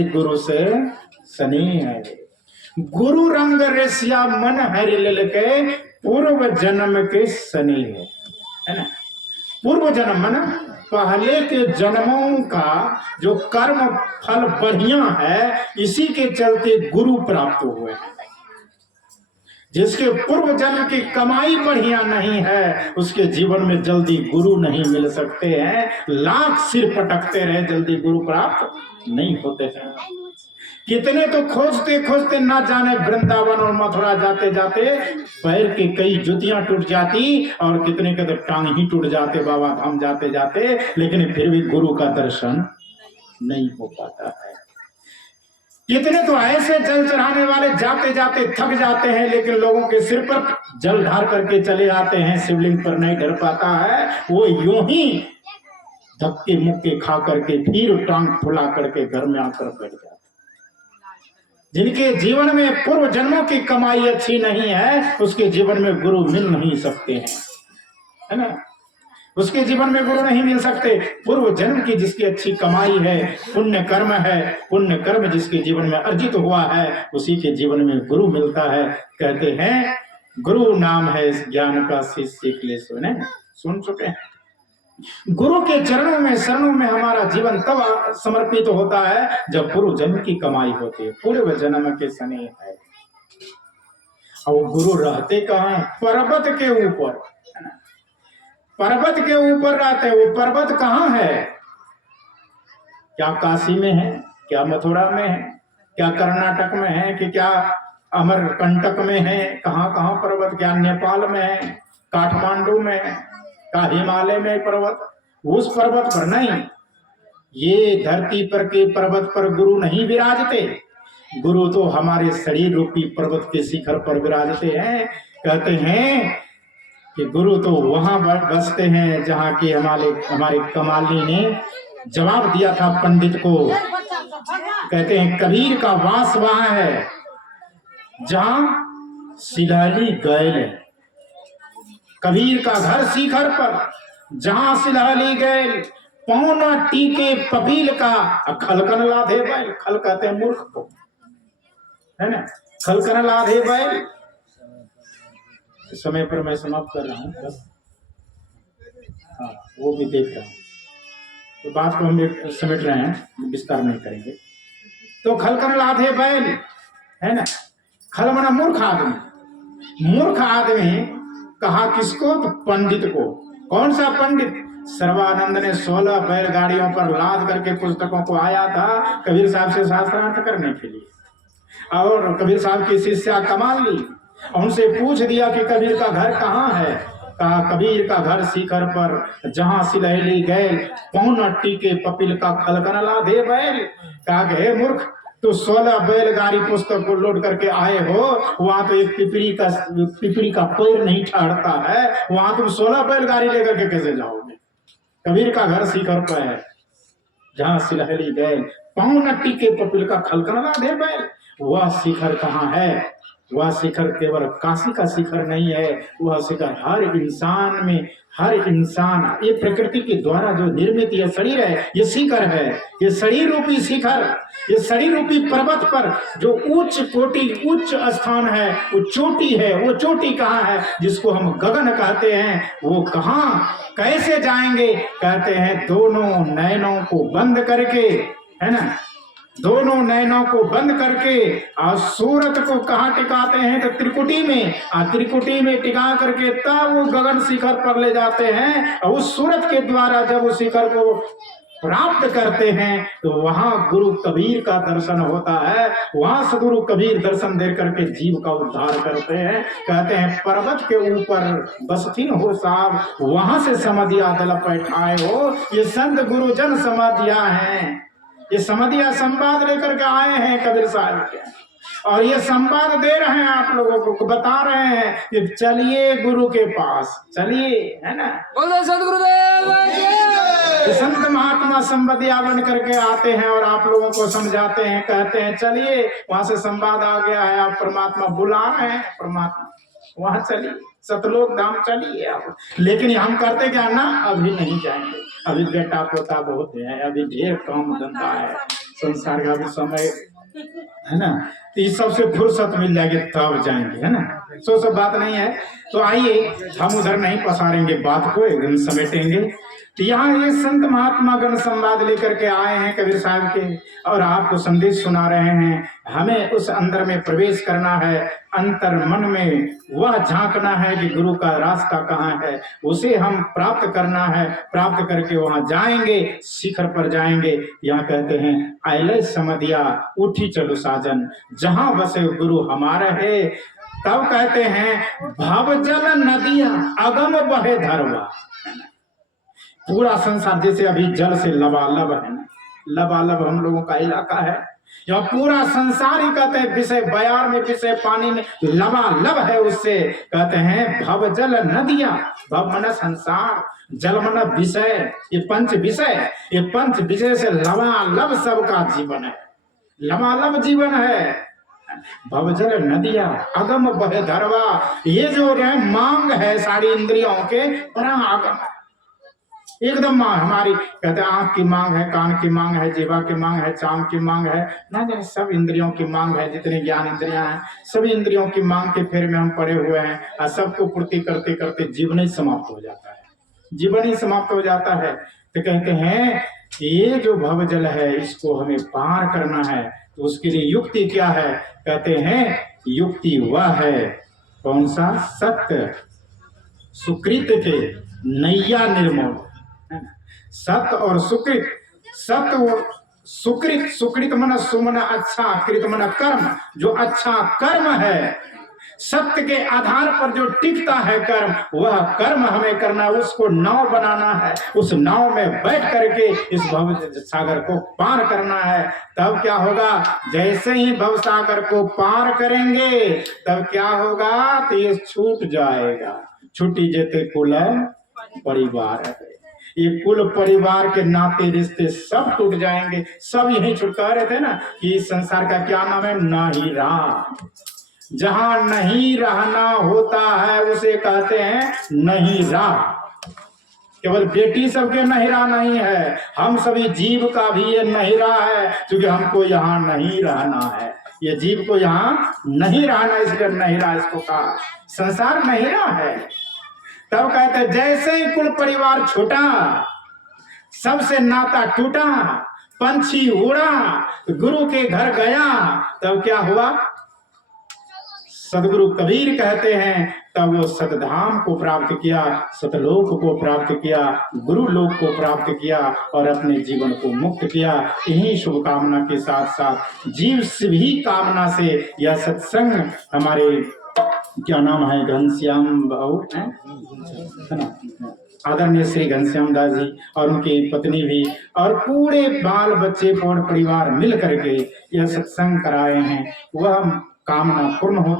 गुरु से स्नेह है। गुरु रंग रेसिया मन हरि लिल के पूर्व जन्म के स्नेह है ना। पूर्व जन्म मन पहले के जन्मों का जो कर्म फल बढ़िया है, इसी के चलते गुरु प्राप्त हुए हैं। जिसके पूर्व जन्म की कमाई बढ़िया नहीं है, उसके जीवन में जल्दी गुरु नहीं मिल सकते हैं। लाख सिर पटकते रहे, जल्दी गुरु प्राप्त नहीं होते हैं। कितने तो खोजते खोजते ना जाने वृंदावन और मथुरा जाते जाते पैर की कई जुतियां टूट जाती, और कितने के तो टांग ही टूट जाते बाबा धाम जाते जाते, लेकिन फिर भी गुरु का दर्शन नहीं हो पाता है। कितने तो ऐसे जल चढ़ाने वाले जाते जाते थक जाते हैं, लेकिन लोगों के सिर पर जल ढार करके चले आते हैं, शिवलिंग पर नहीं ढर पाता है। वो यूं ही धक्के मुक्के खा करके फिर टांग फुला करके घर में आकर बैठ जाते। जिनके जीवन में पूर्व जन्मों की कमाई अच्छी नहीं है, उसके जीवन में गुरु मिल नहीं सकते हैं, है ना। उसके जीवन में गुरु नहीं मिल सकते। पूर्व जन्म की जिसकी अच्छी कमाई है, पुण्य कर्म है, पुण्य कर्म जिसके जीवन में अर्जित हुआ है, उसी के जीवन में गुरु मिलता है। कहते हैं गुरु नाम है ज्ञान का शिष्य के सुन चुके हैं। गुरु के चरणों में शरणों में हमारा जीवन तब समर्पित होता है जब पूर्व जन्म की कमाई होती है, पूर्व जन्म के स्नेह है। और गुरु रहते कहाँ है? पर्वत के ऊपर, पर्वत के ऊपर रहते। वो पर्वत कहाँ है? क्या काशी में है, क्या मथुरा में है, क्या कर्नाटक में है, कि क्या अमरकंटक में है? कहाँ कहाँ पर्वत? क्या नेपाल में है, काठमांडू में है, क्या हिमालय में पर्वत? उस पर्वत पर नहीं, ये धरती पर के पर्वत पर गुरु नहीं विराजते। गुरु तो हमारे शरीर रूपी पर्वत के शिखर पर विराजते हैं। कहते हैं कि गुरु तो वहां बसते हैं जहां की हमारे कमाली ने जवाब दिया था पंडित को। कहते हैं कबीर का वास वहां है जहां सिलहली गैल है। कबीर का घर शिखर पर जहां सिलहली गैल, पौना टीके पपील का खलकन लाधे बैल। खल कहते हैं मूर्ख को, है ना। खलकन लाधे बैल। समय पर मैं समाप्त कर रहा हूँ बस। हाँ, वो भी देख रहा हूँ, तो बात को हम समेट रहे हैं, विस्तार नहीं करेंगे। तो खलकन लाधे बैल, है ना। खल मना मूर्ख आदमी। मूर्ख आदमी कहा किसको? तो पंडित को। कौन सा पंडित? सर्वानंद ने 16 बैलगाड़ियों पर लाद करके पुस्तकों को आया था कबीर साहब से शास्त्रार्थ करने के लिए, और कबीर साहब की शिष्या कमाल ली। उनसे पूछ दिया कि कबीर का घर कहाँ है? कहा कबीर का घर शिखर पर जहां सिलहली गैल, पौना टीके पपील का खलकन लाधे बैल। कहा हे मूर्ख, तो 16 बैलगाड़ी पुस्तक को लोड करके आए हो, वहां तो एक पिपरी का पैर नहीं ठहरता है, वहां तुम 16 बैलगाड़ी लेकर के कैसे जाओगे? कबीर का घर शिखर पर है जहां सिलहली गैल, पौना टीके पपील का खलकन लाधे बैल। वह शिखर कहाँ है? वह शिखर केवल काशी का शिखर नहीं है, वह शिखर हर इंसान में, हर इंसान, ये प्रकृति के द्वारा जो निर्मित यह शरीर है, ये शिखर है। ये शरीर रूपी शिखर, ये शरीर रूपी पर्वत पर जो उच्च कोटि, उच्च स्थान है, वो चोटी है। वो चोटी कहाँ है? जिसको हम गगन कहते हैं। वो कहाँ कैसे जाएंगे? कहते हैं दोनों नयनों को बंद करके, है ना, दोनों नयनों को बंद करके, और सूरत को कहाँ टिकाते हैं? तो त्रिकुटी में। और त्रिकुटी में टिका करके तब वो गगन शिखर पर ले जाते हैं, और उस सूरत के द्वारा जब उस शिखर को प्राप्त करते हैं तो वहां गुरु कबीर का दर्शन होता है। वहां सदगुरु कबीर दर्शन दे करके जीव का उद्धार करते हैं। कहते हैं पर्वत के ऊपर बसथिन हो साहब, वहां से समाधिया दल बैठाए हो। ये संत गुरुजन समाधिया हैं, ये समधिया संवाद लेकर के आए हैं कबीर साहब के, और ये संवाद दे रहे हैं आप लोगों को, बता रहे हैं कि चलिए गुरु के पास चलिए, है ना। बोलो सदगुरुदेव। संत महात्मा संवादिया बन करके आते हैं और आप लोगों को समझाते हैं, कहते हैं चलिए वहां से संवाद आ गया है, आप परमात्मा बुला रहे हैं, परमात्मा वहां चलिए, सतलोक धाम चलिए आप। लेकिन हम करते क्या ना, अभी नहीं जाएंगे, अभी बेटा पोता बहुत है, अभी ढेर काम धंधा है, संसार का भी समय है ना, तो इस सबसे फुर्सत मिल जाएगी तब जाएंगे, है ना। सो सब बात नहीं है। तो आइए हम उधर नहीं पसारेंगे बात को, एकदम समेटेंगे। तो यहाँ ये संत महात्मा गण संवाद लेकर के आए हैं कबीर साहब के, और आपको संदेश सुना रहे हैं। हमें उस अंदर में प्रवेश करना है, अंतर मन में वह झांकना है कि गुरु का रास्ता कहाँ है, उसे हम प्राप्त करना है। प्राप्त करके वहां जाएंगे, शिखर पर जाएंगे। यहाँ कहते हैं आइले समधिया उठी चलो साजन, जहां बसे गुरु हमारा है। तब कहते हैं भवजल नदिया अगम बहे धरवा। पूरा संसार जैसे अभी जल से लबालब है ना, लबालब हम लोगों का इलाका है। यह पूरा संसार ही कहते हैं विषय बयार में, विषय पानी में लबालब है। उससे कहते हैं भव जल नदियां, भव मन संसार, जल मन विषय, ये पंच विषय, ये पंच विषय से लबालब सबका जीवन है, लबालब जीवन है। भवजल नदिया अगम बहे धरवा, ये जो है मांग है सारी इंद्रियों के बड़ा आगम है, एकदम मांग हमारी। कहते हैं आंख की मांग है, कान की मांग है, जीवा की मांग है, चाम की मांग है, ना जाने सब इंद्रियों की मांग है। जितने ज्ञान इंद्रियां हैं सभी इंद्रियों की मांग के फेर में हम पड़े हुए हैं, और सबको पूर्ति करते करते जीवन ही समाप्त हो जाता है, जीवन ही समाप्त हो जाता है। तो कहते हैं ये जो भवजल है इसको हमें पार करना है, तो उसके लिए युक्ति क्या है। कहते हैं युक्ति वह है, कौन सा, सत्य सुकृत के नैया निर्मोल। सत्य और सुकृत, सत्य और सुकृत, सुकृत मन सुमन अच्छा, कृत मन कर्म, जो अच्छा कर्म है, सत्य के आधार पर जो टिकता है कर्म, वह कर्म हमें करना है, उसको नाव बनाना है, उस नाव में बैठ करके इस भव सागर को पार करना है। तब क्या होगा, जैसे ही भव सागर को पार करेंगे तब क्या होगा, तो ये छूट जाएगा। छुट्टी जेते कुल परिवार है, ये कुल परिवार के नाते रिश्ते सब टूट जाएंगे। सब यही छुटका रहे थे ना कि इस संसार का क्या नाम है, नहीं रहा। जहां नहीं रहना होता है उसे कहते हैं नहीं रहा। केवल बेटी सबके नहीं रहा नहीं है, हम सभी जीव का भी ये नहीं रहा है, क्योंकि हमको यहाँ नहीं रहना है। ये जीव को यहाँ नहीं रहना, इसलिए नहीं रहा इसको कहा, संसार नहीं रहा है। तब कहते जैसे ही कुल परिवार छूटा, सबसे नाता टूटा, पंछी उड़ा, गुरु के घर गया, तब क्या हुआ, सदगुरु कबीर कहते हैं तब वो सतधाम को प्राप्त किया, सतलोक को प्राप्त किया, गुरु लोक को प्राप्त किया और अपने जीवन को मुक्त किया। यही शुभकामना के साथ साथ जीव से भी कामना से यह सत्संग हमारे क्या नाम है, घनश्याम बाबू है ना, आदरणीय श्री घनश्याम दास जी और उनकी पत्नी भी और पूरे बाल बच्चे पूर्ण परिवार मिल करके यह सत्संग कराए हैं, वह कामना पूर्ण हो।